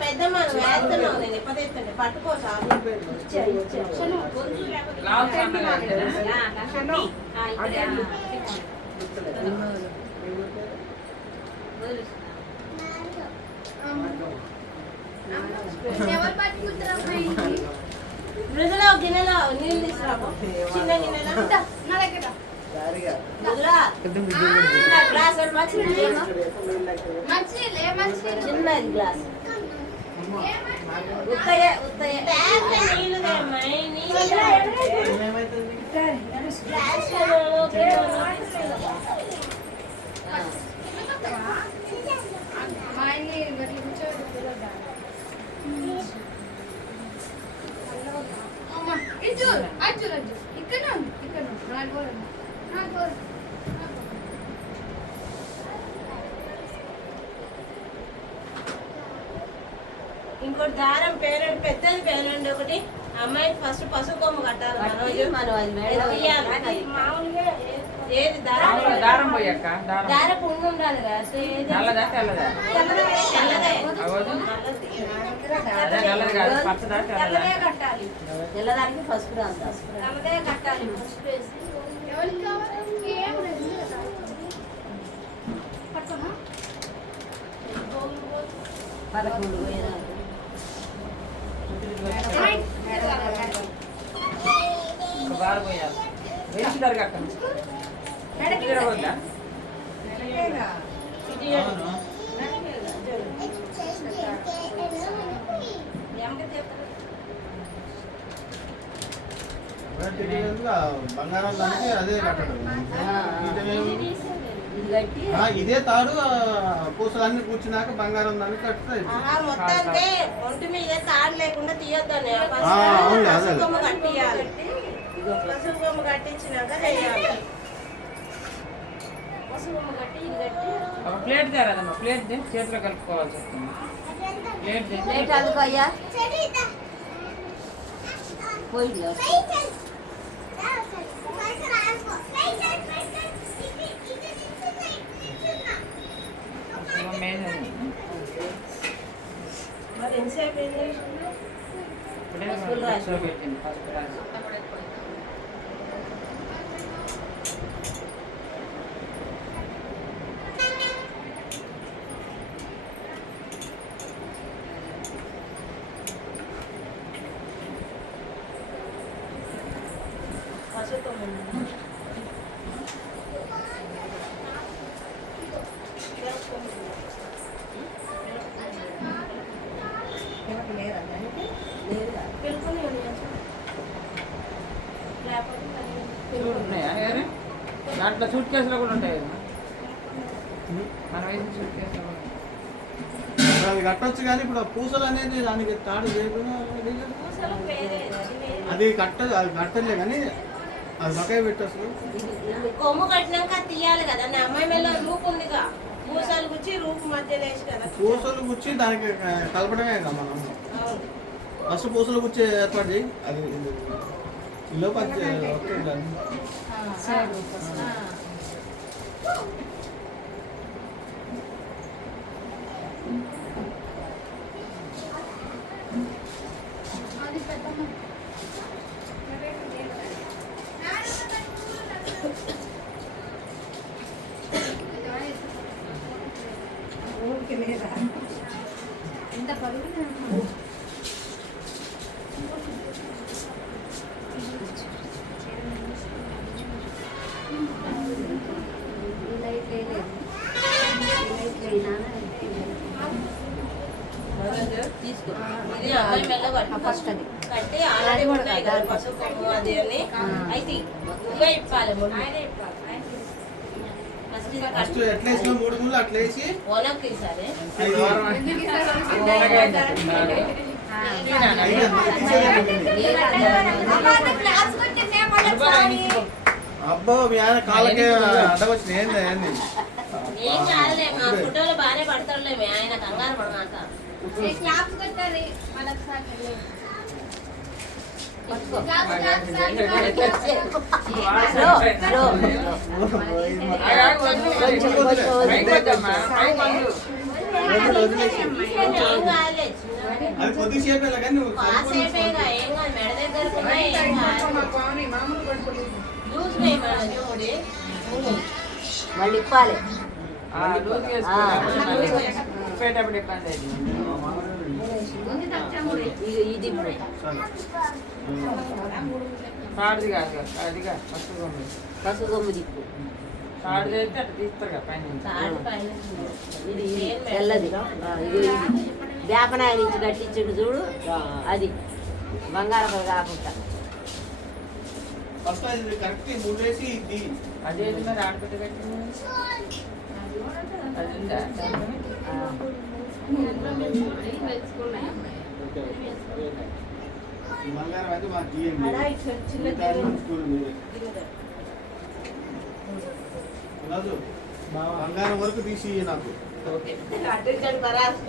పెద్దమ్మ వేస్తున్నావు నేను ఎప్పటిస్తుంటే పట్టుకోసా మృదులో గిన్నెలో నీళ్ళు తీసుకురాబో చిన్న గిన్నెలో గ్లాస్ చిన్నది గ్లాస్ ఇక్కడ ఇంకోటి దారం పేరెంట్ పెద్దది పేరెంట్ ఒకటి అమ్మాయికి ఫస్ట్ పసుపు కొమ్మ కట్టాలి మామూలుగా ఏది దారం పోయాక దారపు ఉండి ఉండాలి కదా తెల్లదే కట్టాలి తెల్లదానికి పసుపు రాదు తెల్లదే కట్టాలి పసుపు వేసి పదకొండు బంగారం దానికి అదే కట్టడం ఇదే తాడు పూసలన్నీ కూర్చున్నాక బంగారం దానికి కట్టుతాయి మొత్తానికి ఒంటి మీద తాడు లేకుండా తీయొద్దని పసుపు కట్టియాలి పసుపు కొమ్మ కట్టించినాక చేయాలి పసుపు కొమ్మ కట్టి ఇది కట్టి ఒక ప్లేట్ తేరాదమ్మా ప్లేట్ చేతిలో కలుపుకోవాల్సి వస్తుంది ప్లేట్ అదుకోయ్యా పోయి మరి ఎంతసేపు ఏం చేసింది పెట్టింది పసుపు రాసి దాంట్లో సూట్ కేసులో కూడా ఉంటాయి మన వయసు సూట్ కేసులో కూడా అది కట్టొచ్చు కానీ ఇప్పుడు పూసలు అనేది దానికి తాడు చేయకుండా అది కట్టలే కానీ అది బకాయ పెట్టచ్చు కొమ్ము కట్టినాక తీయాలి కదా నా అమ్మాయి మీద రూపు ఉందిగా పూసలు గుచ్చి రూపు మధ్యలో వేసి కదా పూసలు గుచ్చి దానికి కలపడమే కదా మనం ఫస్ట్ పూసలు గుచ్చి ఏర్పాటు చేయి అది లోపల ఎంత పరుగు తీసుకో ఇది అమ్మాయి మెల్ల ఫస్ట్ అది కట్టి ఆల్రెడీ ఉంటాయి కదా పసుపు అది అని అయితే నువ్వే ఇప్పాలి ఫస్ట్ ఎట్లా వేసినా 3 ముళ్ళు అట్లా వేసి ఓనకి తీసాలి అబ్బో మీ ఆయన కాళ్ళకి అడ్డవచ్చింది ఏంది ఏం కాదులే మా ఫోటోలు బాగానే పడతారులే మీ ఆయన కంగారు పడమాక ఏం కాదులే, అది కొద్దిసేపు కానీ నువ్వు కాసేపేగా, ఏం కాదు, మెడ దగ్గరకు ఉన్నా ఏం కాదు. లూజ్ వేయమన్నా చూడి. మళ్ళీ ఇప్పాలి. పెట్టేటప్పుడు ఇబ్బంది అయింది. ఇది ఇప్పుడు పాడిది కాదు కదా, అదిగా ఫస్ట్ కొమ్మి. పసుపు కొమ్ము దిక్కు. పాడిది అయితే అట్లా తీస్తారు కదా పైన నుంచి. తాడు పైన. ఇది తెల్లది. ఇది వేపనాయ నుంచి కట్టించిండు చూడు, అది బంగారం కాకుండా. ఫస్ట్ అది కరెక్ట్ ముడేసి ఇది అదేది మరి ఆడపెట్టి పెట్టింది అది ఉందా? బంగారం అయితే మా జీఎం అలా ఇట్లా చిన్న స్కూల్ మీద రాజు బంగారం వరకు తీసి నాకు అటు ఇటు బరాబర్.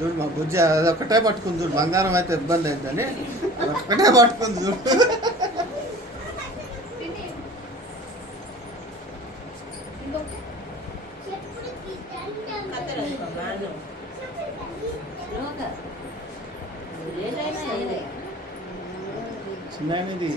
చూడు మా బుజ్జ అది ఒక్కటే పట్టుకుంది చూడు, బంగారం అయితే ఇబ్బంది అవుతుందని అది ఒక్కటే పట్టుకుంది చూడు. చిన్న అనేది